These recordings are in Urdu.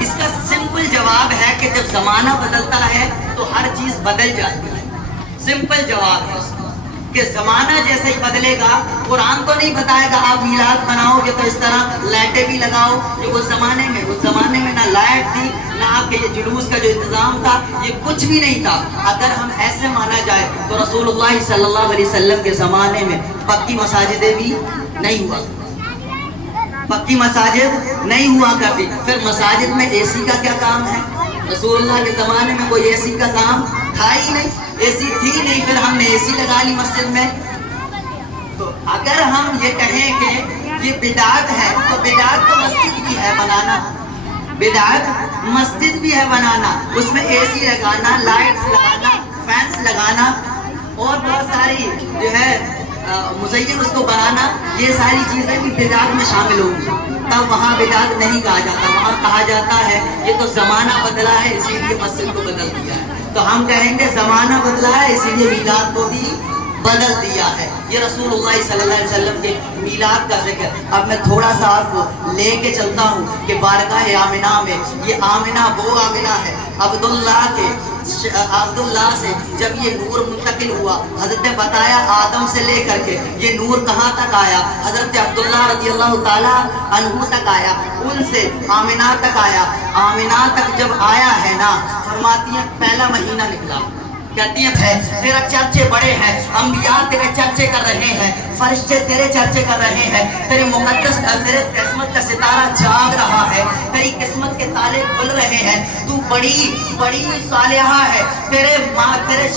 اس کا سمپل جواب ہے کہ جب زمانہ بدلتا ہے تو ہر چیز بدل جاتی ہے. سمپل جواب ہے اس کا کہ زمانہ جیسے ہی بدلے گا. قرآن تو نہیں بتائے گا آپ میلاد بناؤ گے تو اس طرح لائٹیں بھی لگاؤ. جو اس زمانے میں نہ لائٹ تھی نہ آپ کے یہ جلوس کا جو انتظام تھا, یہ کچھ بھی نہیں تھا. اگر ہم ایسے مانا جائے تو رسول اللہ صلی اللہ علیہ وسلم کے زمانے میں پکی مساجدیں بھی نہیں ہوا, پکی مساجد نہیں ہوا کرتی. پھر مساجد میں اے سی کا کیا کام ہے؟ رسول اللہ کے زمانے میں کوئی اے سی کا کام تھا ہی نہیں, اے سی تھی نہیں, پھر ہم نے اے سی لگا لی مسجد میں. تو اگر ہم یہ کہیں کہ یہ بدعت ہے تو بدعت تو مسجد بھی ہے بنانا, بدعت مسجد بھی ہے بنانا. اس میں اے سی لگانا, لائٹس لگانا, فینس لگانا اور بہت ساری جو ہے مزین اس کو بنانا, یہ ساری چیزیں بھی بدعت میں شامل ہوں گی. تب وہاں بدعت نہیں کہا جاتا, وہاں کہا جاتا ہے یہ تو زمانہ بدلا ہے اسی لیے مسجد کو بدل دیا ہے. تو ہم کہیں گے زمانہ بدلا ہے اسی لیے میلاد کو بھی بدل دیا ہے. یہ رسول اللہ صلی اللہ علیہ وسلم کے میلاد کا ذکر. اب میں تھوڑا سا آپ کو لے کے چلتا ہوں کہ بارگاہ آمنہ میں, یہ آمنہ وہ آمنہ ہے عبداللہ سے جب یہ نور منتقل ہوا, حضرت نے بتایا آدم سے لے کر کے یہ نور کہاں تک آیا, حضرت عبداللہ رضی اللہ تعالی عنہ تک آیا, ان سے آمنہ تک آیا. آمنہ تک جب آیا ہے نا, فرماتی ہیں پہلا مہینہ نکلا, کہتی ہیں تیرا چرچے بڑے ہیں, انبیاء تیرے چرچے کر رہے ہیں, فرشتے تیرے چرچے کر رہے ہیں, تیرے مقدس تیرے قسمت کا ستارہ جاگ رہا ہے, تیری قسمت کے تالے کھل رہے ہیں, تو بڑی بڑی صالحہ ہے. تیرے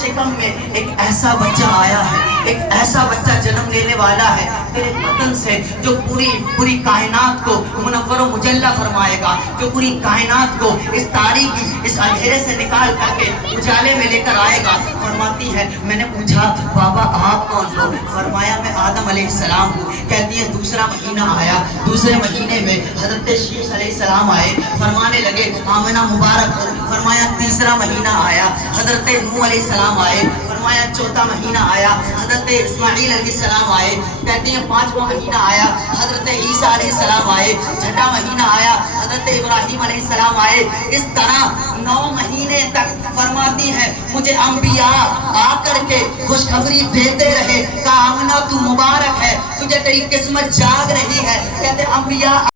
شکم میں ایک ایسا بچہ آیا ہے, ایک ایسا بچہ جنم لینے والا ہے تیرے بطن سے جو پوری کائنات کو منور و مجلہ فرمائے گا, جو پوری کائنات کو اس تاریکی اس اندھیرے سے نکال کر کے اجالے میں لے کر آئے گا. فرماتی ہے میں نے پوچھا بابا آپ کون ہو؟ فرمایا میں آدم علیہ السلام ہوں. کہتی ہے دوسرا مہینہ آیا, دوسرے مہینے میں حضرت شیش علیہ السلام آئے, فرمانے لگے آمنہ مبارک ہو. فرمایا تیسرا مہینہ آیا, حضرت نوح علیہ السلام آئے. فرمایا چوتھا مہینہ آیا, حضرت اسماعیل علیہ السلام آئے. کہتی ہیں پانچواں مہینہ آیا, حضرت عیسیٰ علیہ السلام آئے. چھٹا مہینہ آیا, حضرت ابراہیم علیہ السلام آئے. اس طرح 9 مہینے تک فرماتی ہے مجھے انبیاء آ کر کے خوشخبری دیتے رہے کہ آمنہ تو مبارک ہے, تجھے تیری قسمت جاگ رہی ہے. کہتے انبیاء